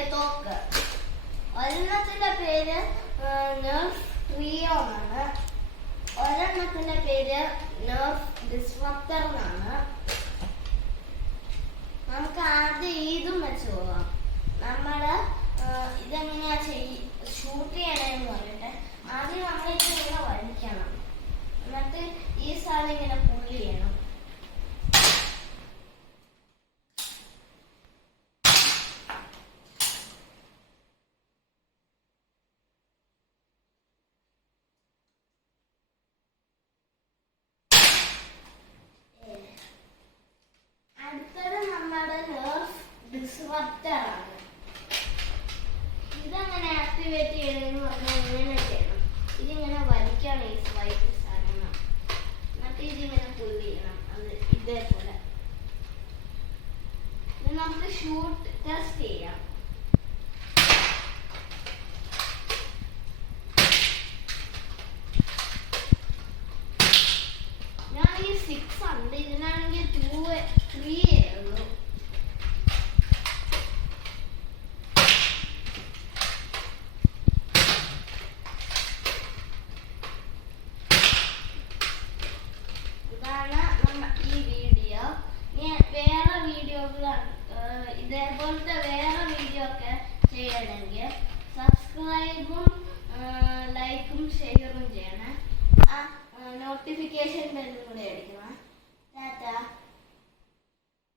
വലിയ തോക്ക്. ഒരെണ്ണത്തിന്റെ പേര് നെർഫ് ട്രിയോ എന്നാണ്. ഒരെണ്ണത്തിന്റെ പേര് നെർഫ് ഡിസ്റപ്റ്റർ എന്നാണ്. നമുക്ക് ആദ്യം ഇതും വെച്ച് പോകാം. നമ്മള് ഇതെങ്ങനെയാ ഷൂട്ട് ചെയ്യണമെന്ന് പറഞ്ഞിട്ട് ആദ്യം നമ്മൾ ഇതിങ്ങനെ വലിക്കണം. എന്നിട്ട് ഈ സാധനം ഇങ്ങനെ പുള്ളി ചെയ്യണം. അടുത്തത് നമ്മുടെ നെർഫ് ഡിസ്റപ്റ്റർ ആണ്. ഇതെങ്ങനെ ആക്ടിവേറ്റ് ചെയ്യണമെന്ന് പറഞ്ഞാൽ ഇങ്ങനെ ചെയ്യണം. ഇതിങ്ങനെ വലിക്കണം ഈ വൈറ്റ് സാധനങ്ങൾ. എന്നിട്ട് ഇതിങ്ങനെ പുള്ളി ചെയ്യണം. അത് ഇതേപോലെ. ഇത് നമുക്ക് ഷൂട്ട് ടെസ്റ്റ് ചെയ്യാം. ഞാൻ ഈ 6 ഉണ്ട്. ഇതിനാണ്